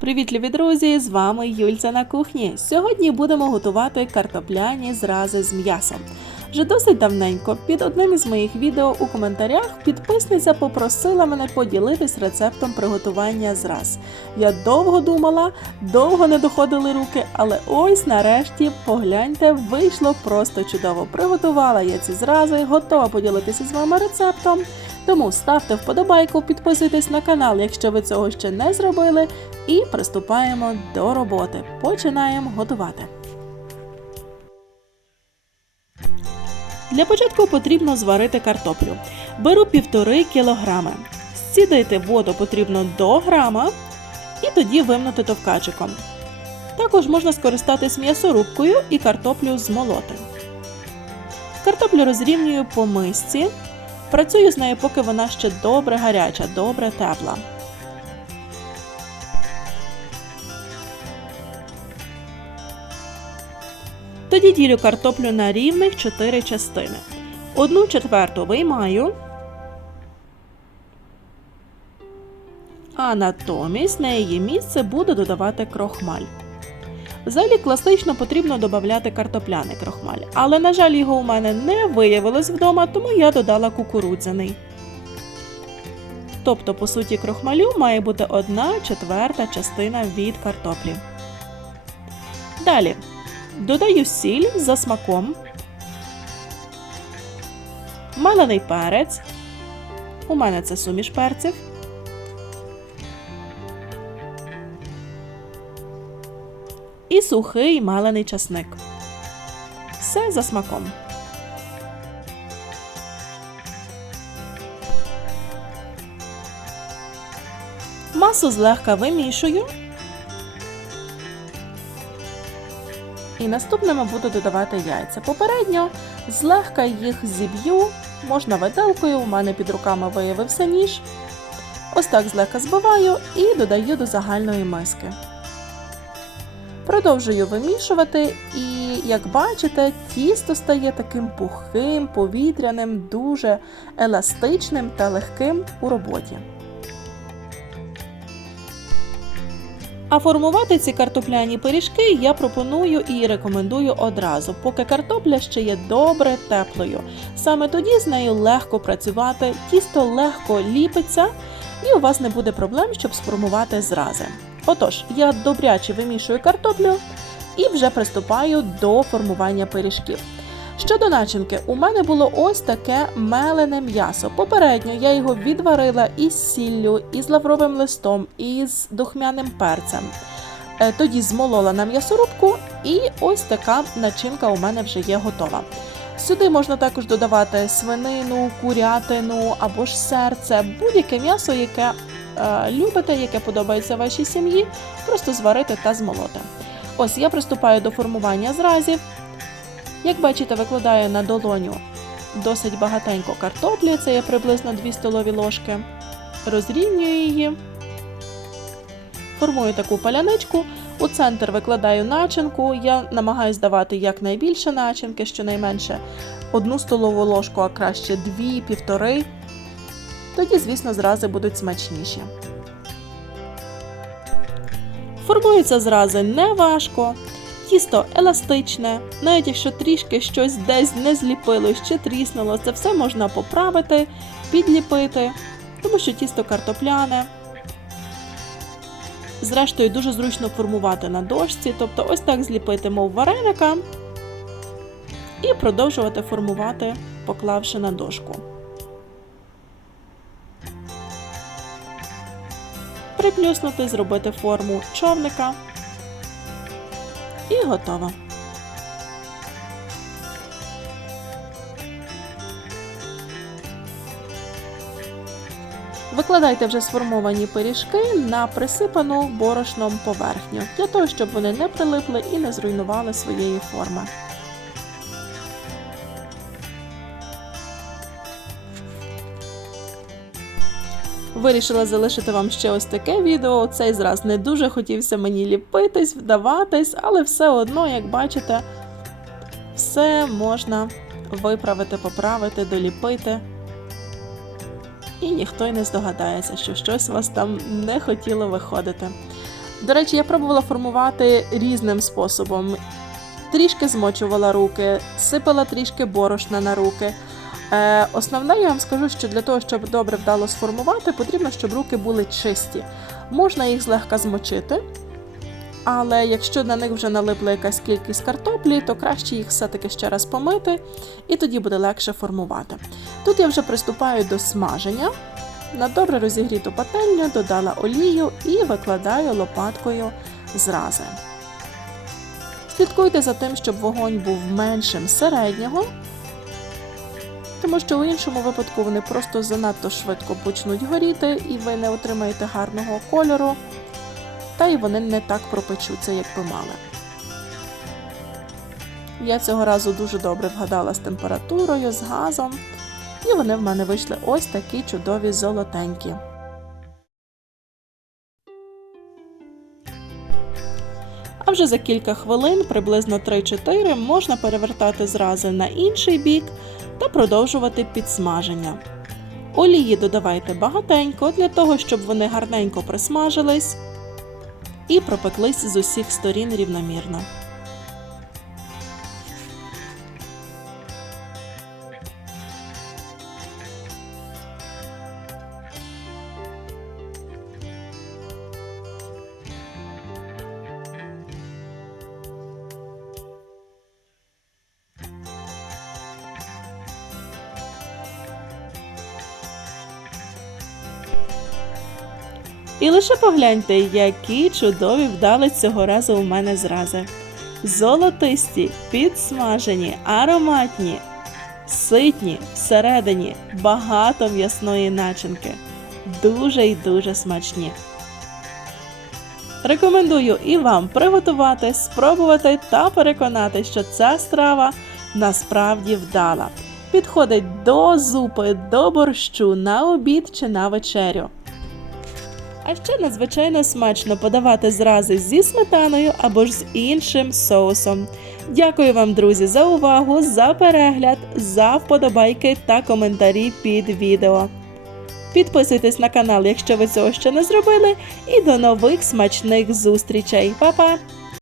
Привіт, любі друзі! З вами Юльця на кухні. Сьогодні будемо готувати картопляні зрази з м'ясом. Вже досить давненько під одним із моїх відео у коментарях підписниця попросила мене поділитись рецептом приготування зраз. Я довго думала, довго не доходили руки, але ось нарешті погляньте, вийшло просто чудово. Приготувала я ці зрази, готова поділитися з вами рецептом. Тому ставте вподобайку, підписуйтесь на канал, якщо ви цього ще не зробили, і приступаємо до роботи. Починаємо готувати. Для початку потрібно зварити картоплю. Беру півтори кілограми. Зцідайте воду потрібно до грама і тоді вимнути товкачиком. Також можна скористатись м'ясорубкою і картоплю змолоти. Картоплю розрівнюю по мисці. Працюю з нею, поки вона ще добре гаряча, добре тепла. Тоді ділю картоплю на рівних 4 частини. Одну четверту виймаю, а натомість на її місце буду додавати крохмаль. Взагалі класично потрібно додати картопляний крохмаль, але, на жаль, його у мене не виявилось вдома, тому я додала кукурудзяний. Тобто, по суті, крохмалю має бути одна четверта частина від картоплі. Далі додаю сіль за смаком, малений перець. У мене це суміш перців. і сухий малений часник. Все за смаком. Масу злегка вимішую. І наступними буду додавати яйця. Попередньо злегка їх зіб'ю, можна виделкою, у мене під руками виявився ніж. Ось так злегка збиваю і додаю до загальної миски. Продовжую вимішувати, і, як бачите, тісто стає таким пухким, повітряним, дуже еластичним та легким у роботі. А формувати ці картопляні пиріжки я пропоную і рекомендую одразу, поки картопля ще є добре теплою. Саме тоді з нею легко працювати, тісто легко ліпиться, і у вас не буде проблем, щоб сформувати зрази. Отож, я добряче вимішую картоплю і вже приступаю до формування пиріжків. Щодо начинки, у мене було ось таке мелене м'ясо. Попередньо я його відварила із сіллю, із лавровим листом, із духмяним перцем. Е, Тоді змолола на м'ясорубку, і ось така начинка у мене вже є готова. Сюди можна також додавати свинину, курятину або ж серце, будь-яке м'ясо, яке е, любите, яке подобається вашій сім'ї, просто зварити та змолоти. Ось я приступаю до формування зразів. Як бачите, викладаю на долоню досить багатенько картоплі, це є приблизно 2 столові ложки. Розрівнюю її, формую таку паляничку. У центр викладаю начинку. Я намагаюся давати якнайбільше начинки, щонайменше одну столову ложку, а краще дві, півтори. Тоді, звісно, зрази будуть смачніші. Формуються зрази не важко. Тісто еластичне, навіть якщо трішки щось десь не зліпилось чи тріснуло, це все можна поправити, підліпити, тому що тісто картопляне. Зрештою, дуже зручно формувати на дошці, тобто ось так зліпити, мов вареника, і продовжувати формувати, поклавши на дошку. Приплюснути, зробити форму човника. І готово. Викладайте вже сформовані пиріжки на присипану борошном поверхню, для того, щоб вони не прилипли і не зруйнували своєї форми. Вирішила залишити вам ще ось таке відео. Цей зраз не дуже хотівся мені ліпитись, вдаватись, але все одно, як бачите, все можна виправити, поправити, доліпити. І ніхто й не здогадається, що щось у вас там не хотіло виходити. До речі, я пробувала формувати різним способом. Трішки змочувала руки, сипала трішки борошна на руки. Е, основне, я вам скажу, що для того, щоб добре вдало сформувати, потрібно, щоб руки були чисті. Можна їх злегка змочити, але якщо на них вже налипла якась кількість картоплі, то краще їх все-таки ще раз помити, і тоді буде легше формувати. Тут я вже приступаю до смаження. На добре розігріту пательню додала олію і викладаю лопаткою зрази. Слідкуйте за тим, щоб вогонь був меншим середнього, тому що у іншому випадку вони просто занадто швидко почнуть горіти, і ви не отримаєте гарного кольору, та й вони не так пропечуться, як би мали. Я цього разу дуже добре вгадала з температурою, з газом, і вони в мене вийшли ось такі чудові золотенькі. А вже за кілька хвилин, приблизно 3-4, можна перевертати зрази на інший бік та продовжувати підсмаження. Олії додавайте багатенько для того, щоб вони гарненько присмажились і пропеклись з усіх сторін рівномірно. І лише погляньте, які чудові вдали цього разу у мене зрази. Золотисті, підсмажені, ароматні, ситні, всередині, багато м'ясної начинки. Дуже й дуже смачні. Рекомендую і вам приготувати, спробувати та переконати, що ця страва насправді вдала. Підходить до зупи, до борщу, на обід чи на вечерю. А ще надзвичайно смачно подавати зрази зі сметаною або ж з іншим соусом. Дякую вам, друзі, за увагу, за перегляд, за вподобайки та коментарі під відео. Підписуйтесь на канал, якщо ви цього ще не зробили, і до нових смачних зустрічей. Па-па!